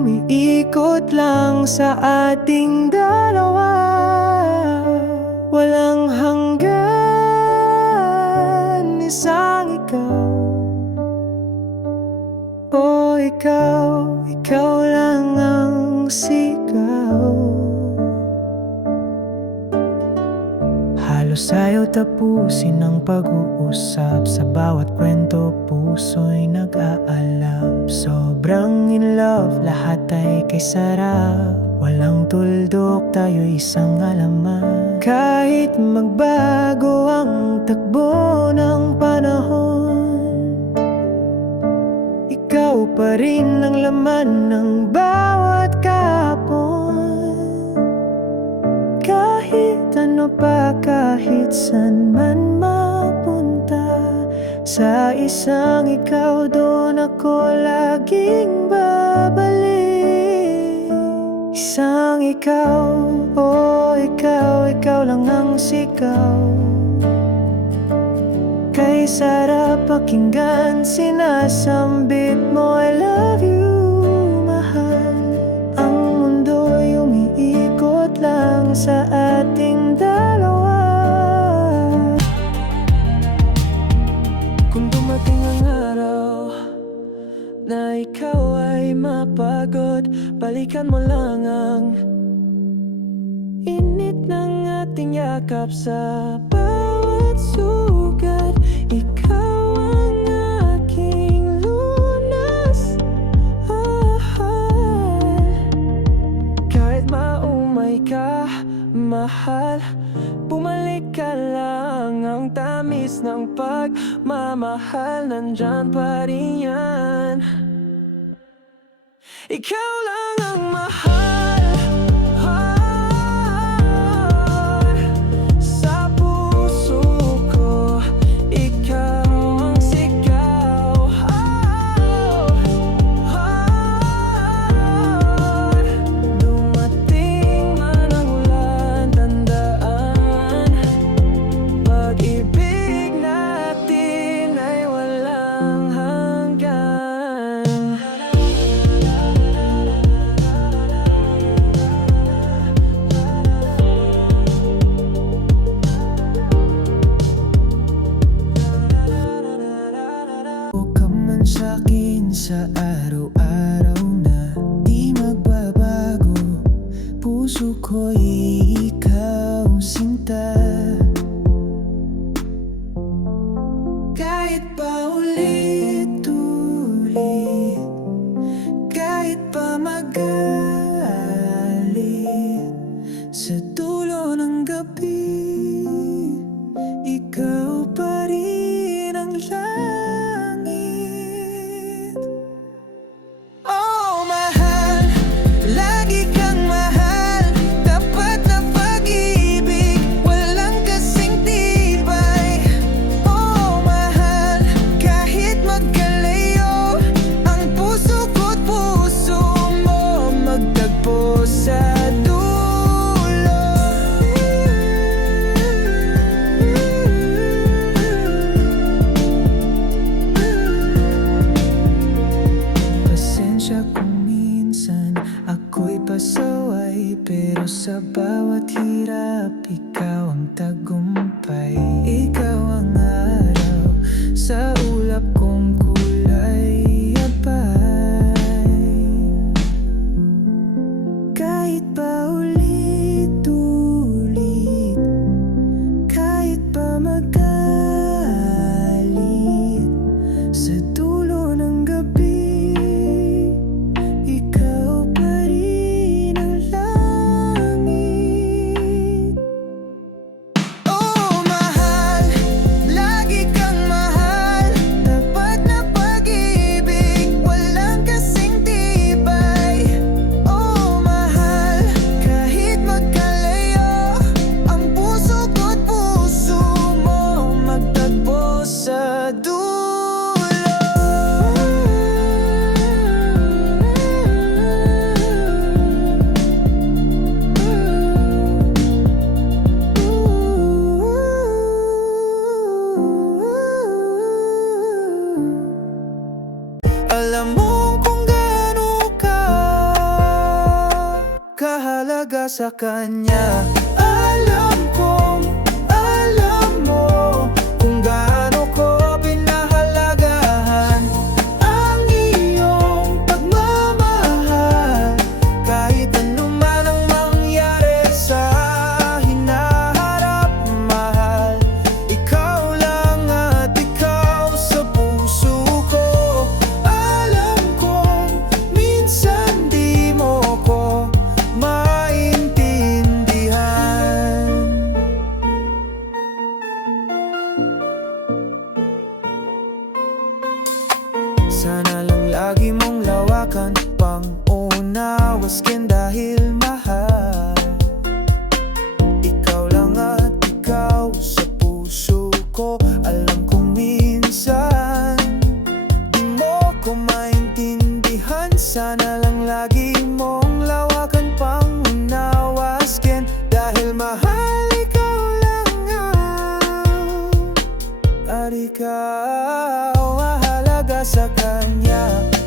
umiikot lang sa ating dalawa. Walang hanggan, isang ikaw. O ikaw, ikaw lang ang sigaw Halos ayaw tapusin ang pag-uusap. Sa bawat kwento puso'y nag-aalab. Sobrang in love, lahat ay kay sarap. Walang tuldok, tayo isang alaman Kahit magbago ang takbo ng panahon Ikaw pa rin ang laman ng bawat kahapon kahit ano pa, kahit saan man mapunta? Sa isang ikaw doon ako laging babalik. Isang ikaw, oh ikaw, ikaw lang ang sigaw. Kay sarap pakinggan, sinasambit mo ikaw ay mapagod. Balikan mo lang ang Init ng ating yakap sa bawat sugat. Ikaw ang aking lunas. Ah, Kahit maumay ka, mahal Bumalik ka lang. Ang tamis ng pagmamahal Nandyan pa rin yan Ikaw sa'kin sa araw-araw na Di magbabago. Puso ko'y kahalaga sa kanya Sana lang lagi mong lawakan pang unawas kin dahil mahal. Ikaw lang at ikaw sa puso ko Alam kong minsan Di mo ko maintindihan. Sana lang lagi mong lawakan pang unawas kin Dahil mahal ikaw lang at ikaw sa kanya